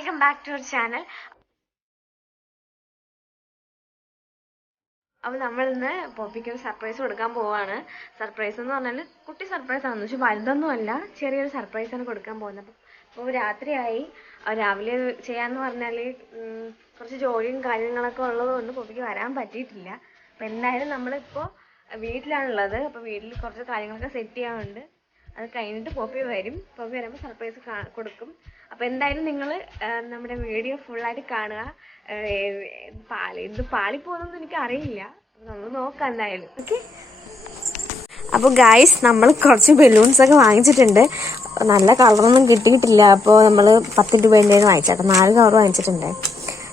Welcome back to our channel അപ്പൊ നമ്മൾ ഇന്ന് പോപ്പിക്ക് ഒരു സർപ്രൈസ് കൊടുക്കാൻ പോവാണ്. സർപ്രൈസ് എന്ന് പറഞ്ഞാൽ കുട്ടി സർപ്രൈസ് ആണ്. പക്ഷെ വലുതൊന്നുമല്ല. ചെറിയൊരു സർപ്രൈസ് ആണ് കൊടുക്കാൻ പോകുന്നത്. അപ്പോൾ രാത്രിയായി. രാവിലെ ചെയ്യാന്ന് പറഞ്ഞാൽ കുറച്ച് ജോലിയും കാര്യങ്ങളൊക്കെ ഉള്ളത് കൊണ്ട് പോപ്പിക്ക് വരാൻ പറ്റിയിട്ടില്ല. അപ്പോൾ എന്തായാലും നമ്മളിപ്പോൾ വീട്ടിലാണുള്ളത്. അപ്പോൾ വീട്ടിൽ കുറച്ച് കാര്യങ്ങളൊക്കെ സെറ്റ് ചെയ്യാനുണ്ട്. അത് കഴിഞ്ഞിട്ട് പോപ്പി വരും. പോപ്പി വരുമ്പോൾ സർപ്രൈസ് കൊടുക്കും. അപ്പോൾ എന്തായാലും നിങ്ങൾ നമ്മുടെ വീഡിയോ ഫുള്ളായിട്ട് കാണുക. പാളി ഇത് പാളി പോകുന്നൊന്നും എനിക്ക് അറിയില്ല. നമ്മൾ നോക്കാം എന്തായാലും. ഓക്കെ? അപ്പോൾ ഗായ്സ് നമ്മൾ കുറച്ച് ബലൂൺസ് ഒക്കെ വാങ്ങിച്ചിട്ടുണ്ട്. നല്ല കളറൊന്നും കിട്ടിയിട്ടില്ല. അപ്പോൾ നമ്മൾ പത്ത് രൂപേന്റെ വാങ്ങിച്ചേട്ടോ നാല് കളർ വാങ്ങിച്ചിട്ടുണ്ട്.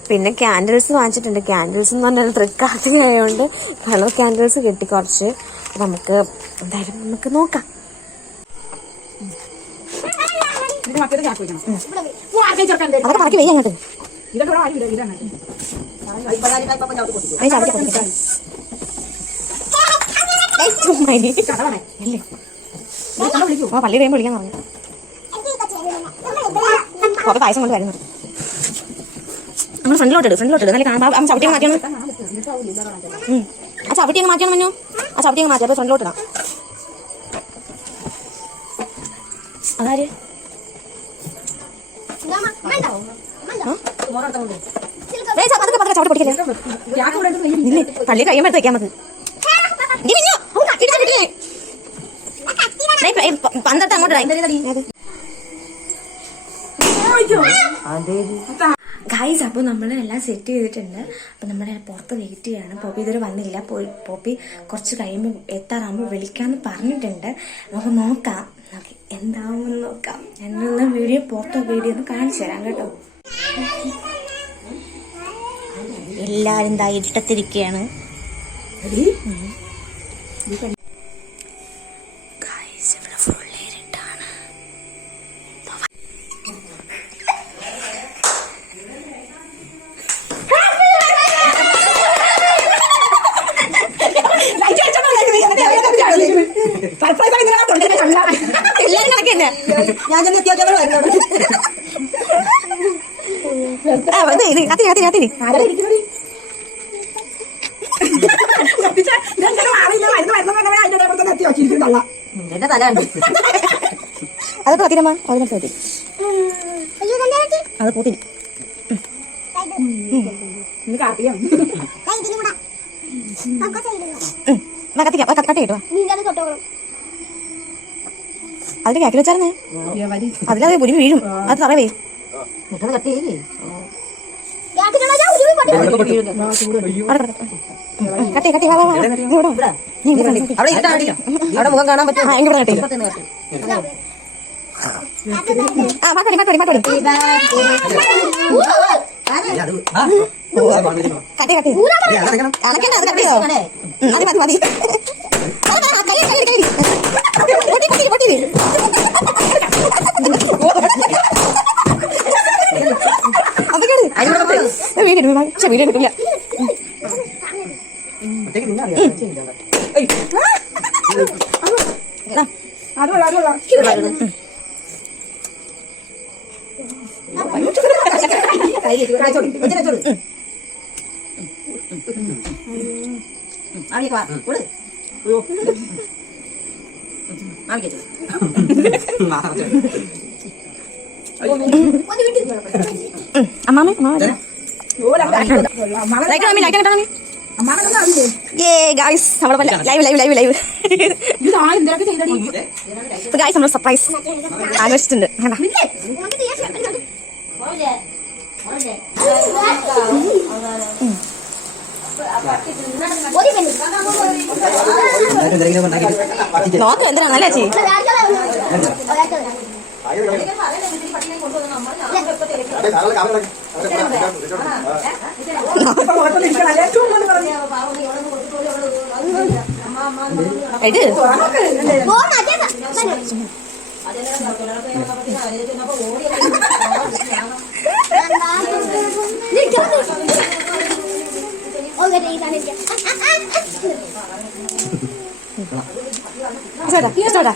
പിന്നെ ക്യാൻഡിൽസ് വാങ്ങിച്ചിട്ടുണ്ട്. ക്യാൻഡിൽസ് എന്ന് പറഞ്ഞാൽ തൃക്കാർത്തിക ആയതുകൊണ്ട് കളർ ക്യാൻഡിൽസ് കിട്ടി കുറച്ച്. നമുക്ക് എന്തായാലും നമുക്ക് നോക്കാം. മറ്റേത് ഗ്യാസ് വെക്കണം ഓ, ആർക്കെങ്കിലും അതൊക്കെ പറക്കി വെയ്യ അങ്ങോട്ട്. ഇതൊക്കെ ഇവിടെ ആരും ഇതാണ്. ഓ പള്ളി കഴിയുമ്പോൾ വിളിക്കാൻ പറഞ്ഞു. കുറേ പായസം കൊണ്ട് വരുന്നു. നമ്മൾ ഫ്രണ്ടിലോട്ട് ഇട് ഫ്രണ്ടിലോട്ട് ഇട്. നല്ല കാണാം ചവിട്ടി ഉം. ആ ചവിട്ടി അങ്ങ് മാറ്റിയാണ് മഞ്ഞു. ആ ചവിട്ടി അങ്ങ് മാറ്റി അപ്പോൾ ഫ്രണ്ടിലോട്ട് ഇടാം. അതാര് പതുക്കെ, പതുക്കെ, ചവിട്ടി ഗ്യാസ് അപ്പോൾ നമ്മൾ എല്ലാം സെറ്റ് ചെയ്തിട്ടുണ്ട്. അപ്പോൾ നമ്മൾ പുറത്ത് വെയിറ്റ് ചെയ്യാണ്. പോപ്പി ഇതുവരെ വന്നില്ല. പോയി പോപ്പി കുറച്ച് കഴിയുമ്പോൾ എത്താറാകുമ്പോൾ വിളിക്കാമെന്ന് പറഞ്ഞിട്ടുണ്ട്. നമുക്ക് നോക്കാം. എന്താവുമെന്ന് നോക്കാം. എന്നൊന്ന് വീഡിയോ പുറത്തോ വീഡിയോ ഒന്ന് കാണിച്ചു തരാം കേട്ടോ. എല്ലാരും ദാ ഇരുട്ടത്തിരിക്കുകയാണ് Guys, തന്നെ. ഞാൻ ചെന്ന് എത്തിയാൽ വരുന്നത് ആ, ഇത്, ഇത്, കത്തിരി, കത്തിരി, കത്തിരി. ആരാ ഇരിക്കുന്നത്? കത്തിച്ച, ഇതെന്തായാലും ആളില്ല, മരുന്ന് മരുന്ന് പറഞ്ഞവനെ അതിന്റെ ഇടയിൽ തന്നെ എത്തി വെച്ചിരിക്കും തള്ള. അതൊക്കെ കത്തിരമ്മ അതിനൊക്കെ കത്തി അത് പൂത്തിന് കത്തിക്കാം അത് കത്തി അതിൽ കാക്കിൽ വെച്ചായിരുന്നേ. അതിലത് പുരി വീഴും. അത് തറവേ. കട്ടി. കട്ടി. അവിടെ മുഖം കാണാൻ പറ്റും ആ മാറ്റോടി മാറ്റോടി മാറ്റോടി കട്ടി. കട്ടി അനക്കണ്ട അത് കട്ടി ഉം, മതി മതി. വീഡിയോ പക്ഷെ വീഡിയോ ഉം, അമ്മാമേ അമ്മാമേ. Like കാണാമേ like കാണാമേ? അമ്മാനൊന്നും അറിയില്ലേ ഏ ഗായ്സ് നമ്മുടെ ലൈവ് ലൈവ് ലൈവ് ലൈവ്. ഇത് ആ എന്തൊക്കെ ചെയ്തടി ഗായ്സ് നമ്മൾ എന്തിനാ നല്ല ചേച്ചി ഏറ്റവും കൂടുതൽ പറഞ്ഞു ഇഷ്ടപ്പെട്ടാ ഇഷ്ടപ്പെട്ടാ